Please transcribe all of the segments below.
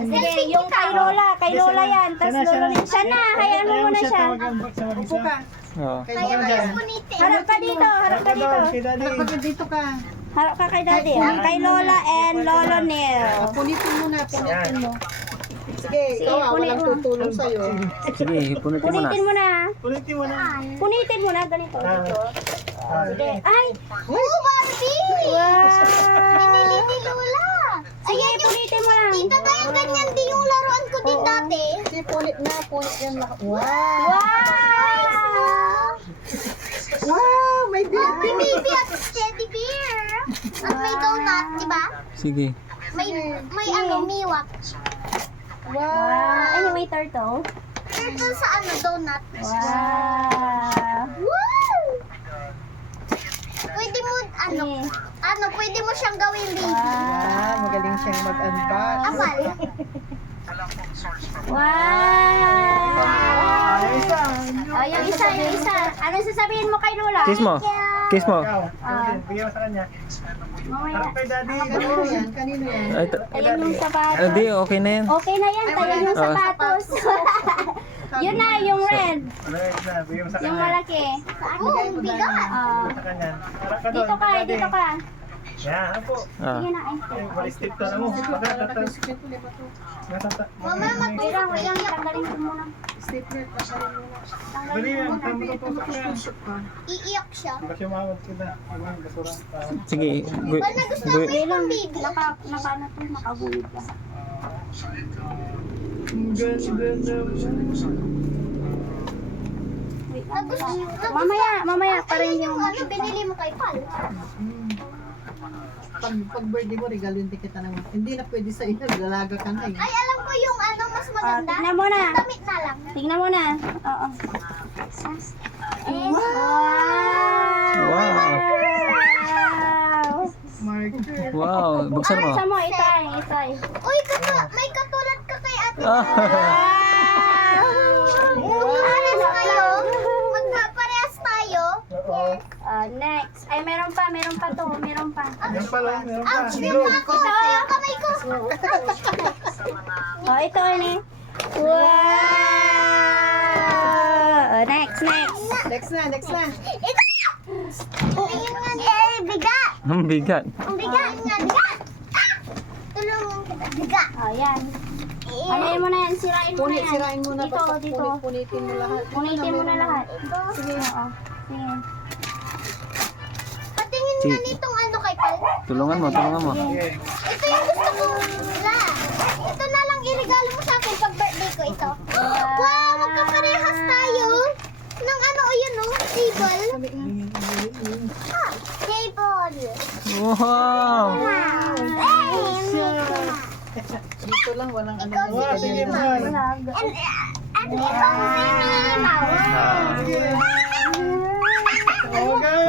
Sige, yung kay Lola yan. Tapos Lolo Nel. Siya na, hayaan mo muna siya. Upo ka. Oo. Kaya Harap ka dito, harap ka dito. Kapag dito ka. Harap ka kay Daddy. Kay Lola and Lolo Nel. Punitin mo na, punitin mo. Sige, ikaw walang tutulong sa'yo. Sige, punitin mo na. Punitin mo na. Punitin mo na. Punitin mo na, ganito. Dito. Sige. Ay! Oh, Barbie! Wow! Pinili ni Lola. Sige, punitin mo lang. Tita tayo, ganyan din yung laruan ko din dati. Sige, punit na, punit yan lahat. Wow! Wow! Wow! May May baby! baby at teddy bear. At may donut, di ba? Sige. May ano, miwak. Wow! Ano, may turtle? Turtle sa ano, donut. Wow! Wow! Pwede mo, Sige. pwede mo siyang gawin baby. Ah, magaling siyang mag-unbox. Amal. Wow! Oh, yung isa. Anong sasabihin mo kay Lola? Kiss mo. Kiss mo. Ikaw, bigyan mo sa kanya. Mamaya. Harap kay daddy. Kanino yan? Kanino yan? Ay, Ayan yung sapatos. Hindi, okay na yan. Okay na yan, tayan yung sapatos. Yun na, yung red. Alright na, bigyan mo sa Yung kanya. malaki. Oh, ang bigat. Ah, Sa kanya. Harap ka doon. dito ka, kay daddy. dito ka. Yan, ako. Ah. Sige na, ay. Balistik to na mo. Magkatatas. Mama, Wait lang, tanggalin ko muna. Stapler pa siya rin muna. Dali yan, tama to sa kanya. iiyak siya. Kasi umawag kita. Ibang basura. Sige. Wala gusto mo Wait yung lang, baby. ano to, nakagulit ka. Wait lang, wait lang. Mamaya, parang Ayun yung... yung binili mo kay Pal. Pag birthday mo, regalo yung kita naman. Hindi na pwede sa inyo, lalaga ka na eh. Ay, alam ko yung mas maganda. tignan mo na. Damit na lang. Tingnan mo na. Oo. Wow! Wow. Wow! Marker. Wow. Buksan mo. Buksan mo, itay. Uy, may katulad ka kay ate. Ah. Parehas kayo. Magparehas tayo. Next. Ay, meron pa to. Meron pa. Yan pala, meron pa. Ouch, yung ako. Yung kamay ko. Oh, ito, ini. Wow! Next. Next na. Ito. Ayun nga, bigat. Ang bigat. Ang bigat nga, bigat. Tulungan kita. Bigat. Oh, yan. Ano mo na yan? Sirain mo na yan. Sirain mo na. Dito, basta dito. Punitin mo lahat. Punitin mo na lahat. Sige. Oo. Sige. Patingin nga nitong kay Pal. Tulungan mo. Ito yung gusto ko. Ito na lang iregalo mo sa akin pag birthday ko ito. Wow, magkaparehas tayo. Ng table. Table. Wow. Dito lang, walang ano. Ikaw Wow, si sige, Minnie Mouse. man. And ikaw si Minnie Mouse.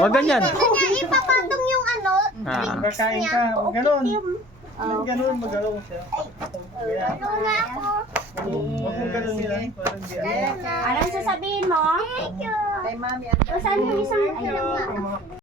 Wag ganyan. Kanya ipapatong yung Ah. Kakain ka. Huwag ganun. Huwag ganun, magalaw siya. Ano nga ako? Huwag mong ganun yan. Parang di ano. Anong sasabihin mo? Thank you. Kay mami, O, saan yung isang... Ay, Mga